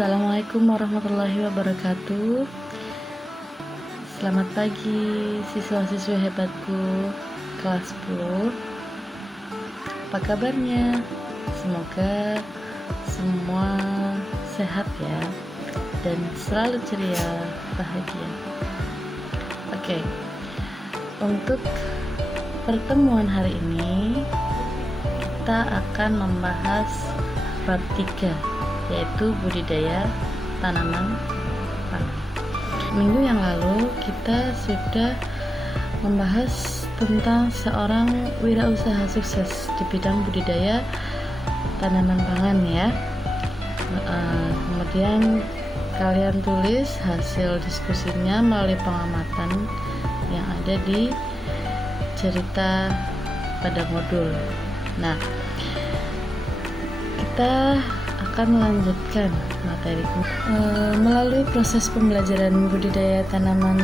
Assalamualaikum warahmatullahi wabarakatuh. Selamat pagi siswa-siswi hebatku kelas 10. Apa kabarnya? Semoga semua sehat ya dan selalu ceria, bahagia. Oke. Untuk pertemuan hari ini kita akan membahas bab 3, yaitu budidaya tanaman pangan. Minggu yang lalu kita sudah membahas tentang seorang wirausaha sukses di bidang budidaya tanaman pangan ya. Kemudian kalian tulis hasil diskusinya melalui pengamatan yang ada di cerita pada modul. Nah, kita akan melanjutkan materi melalui proses pembelajaran budidaya tanaman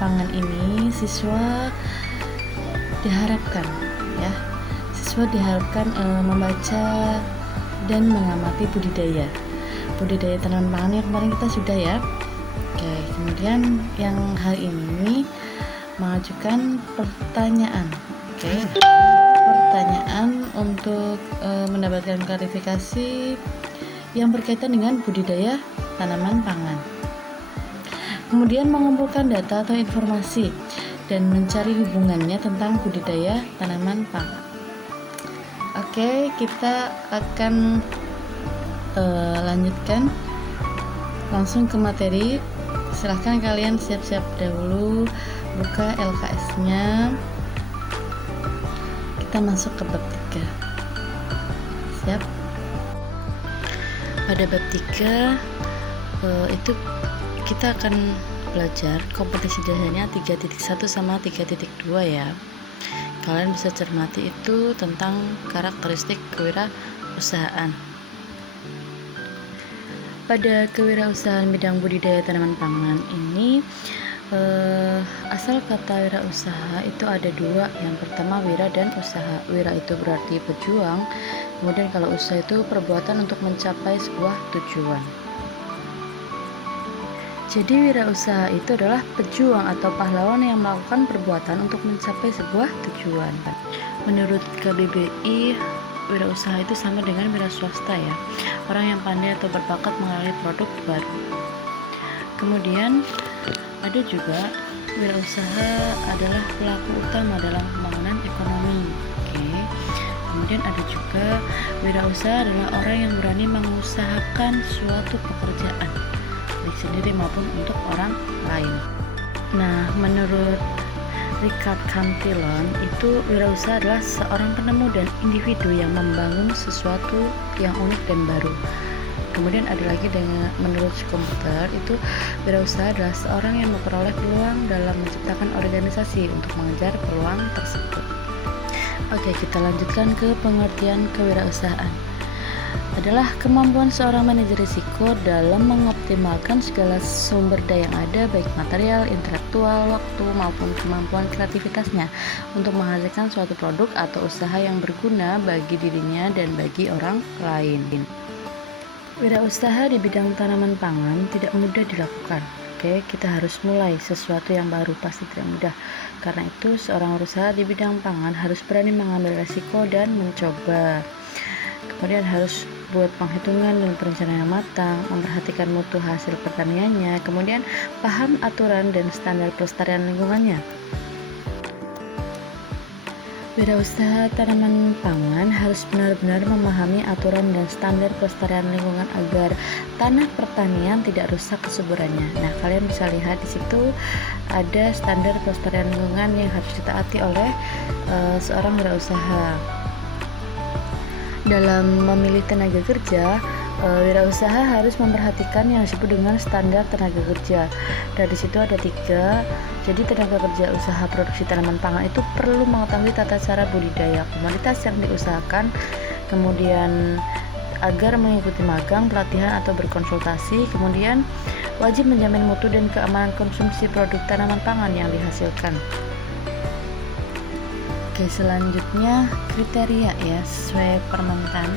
pangan ini. Siswa diharapkan membaca dan mengamati budidaya tanaman pangan yang kemarin kita sudah ya. Oke, kemudian yang hari ini mengajukan pertanyaan. Pertanyaan untuk mendapatkan klarifikasi yang berkaitan dengan budidaya tanaman pangan. Kemudian mengumpulkan data atau informasi dan mencari hubungannya tentang budidaya tanaman pangan. Oke, kita akan lanjutkan langsung ke materi. Silahkan kalian siap-siap dahulu, buka LKS-nya. Kita masuk ke bab 3. Siap? Pada bab 3 itu kita akan belajar kompetensi dasarnya 3.1 sama 3.2 ya. Kalian bisa cermati itu tentang karakteristik kewirausahaan. Pada kewirausahaan bidang budidaya tanaman pangan ini, asal kata wirausaha itu ada dua. Yang pertama wira dan usaha. Wira itu berarti pejuang, kemudian kalau usaha itu perbuatan untuk mencapai sebuah tujuan. Jadi wirausaha itu adalah pejuang atau pahlawan yang melakukan perbuatan untuk mencapai sebuah tujuan. Menurut KBBI, wirausaha itu sama dengan wira swasta ya, orang yang pandai atau berbakat mengenali produk baru. Kemudian ada juga wirausaha adalah pelaku utama dalam pembangunan ekonomi. Kemudian ada juga wirausaha adalah orang yang berani mengusahakan suatu pekerjaan baik sendiri maupun untuk orang lain. Nah, menurut Richard Cantillon itu wirausaha adalah seorang penemu dan individu yang membangun sesuatu yang unik dan baru. Kemudian ada lagi dengan menurut komputer itu wirausaha adalah seorang yang memperoleh peluang dalam menciptakan organisasi untuk mengejar peluang tersebut. Oke, kita lanjutkan ke pengertian kewirausahaan. Adalah kemampuan seorang manajer risiko dalam mengoptimalkan segala sumber daya yang ada, baik material, intelektual, waktu, maupun kemampuan kreativitasnya untuk menghasilkan suatu produk atau usaha yang berguna bagi dirinya dan bagi orang lain. Wirausaha di bidang tanaman pangan tidak mudah dilakukan. Kita harus mulai sesuatu yang baru, pasti tidak mudah. Karena itu, seorang usaha di bidang pangan harus berani mengambil resiko dan mencoba. Kemudian harus buat penghitungan dan perencanaan yang matang, memperhatikan mutu hasil pertaniannya, kemudian paham aturan dan standar pelestarian lingkungannya. Wirausaha tanaman pangan harus benar-benar memahami aturan dan standar pelestarian lingkungan agar tanah pertanian tidak rusak kesuburannya. Nah, kalian bisa lihat di situ ada standar pelestarian lingkungan yang harus ditaati oleh seorang wirausaha. Dalam memilih tenaga kerja, wirausaha harus memperhatikan yang disebut dengan standar tenaga kerja. Dari situ ada 3. Jadi tenaga kerja usaha produksi tanaman pangan itu perlu mengetahui tata cara budidaya komoditas yang diusahakan, kemudian agar mengikuti magang, pelatihan atau berkonsultasi, kemudian wajib menjamin mutu dan keamanan konsumsi produk tanaman pangan yang dihasilkan. Oke, selanjutnya kriteria ya sesuai Permentan.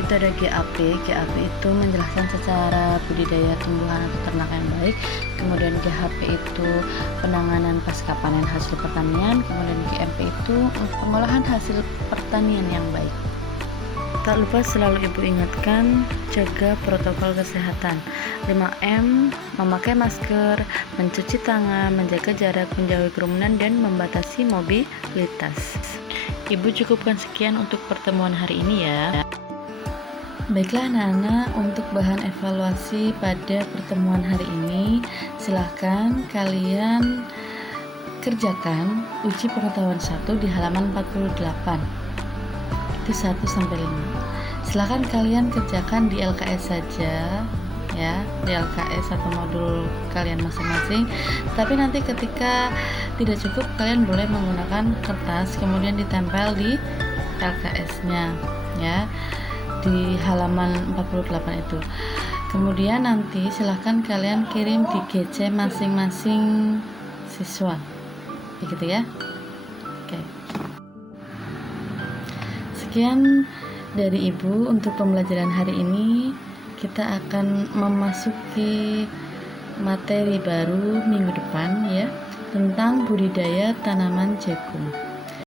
itu ada GAP. GAP itu menjelaskan secara budidaya tumbuhan atau ternak yang baik. Kemudian GHP itu penanganan pasca panen hasil pertanian. Kemudian GMP itu pengolahan hasil pertanian yang baik. Tak lupa selalu ibu ingatkan, jaga protokol kesehatan 5M, memakai masker, mencuci tangan, menjaga jarak, menjauhi kerumunan, dan membatasi mobilitas. Ibu cukupkan sekian untuk pertemuan hari ini ya. Baiklah anak-anak, untuk bahan evaluasi pada pertemuan hari ini, silahkan kalian kerjakan uji pengetahuan 1 di halaman 48. Itu 1-5. Silahkan kalian kerjakan di LKS saja ya, di LKS atau modul kalian masing-masing. Tapi nanti ketika tidak cukup, kalian boleh menggunakan kertas kemudian ditempel di LKS-nya ya, di halaman 48 itu. Kemudian nanti silahkan kalian kirim di GC masing-masing siswa, begitu ya. Oke. Sekian dari Ibu untuk pembelajaran hari ini. Kita akan memasuki materi baru minggu depan ya, tentang budidaya tanaman jagung.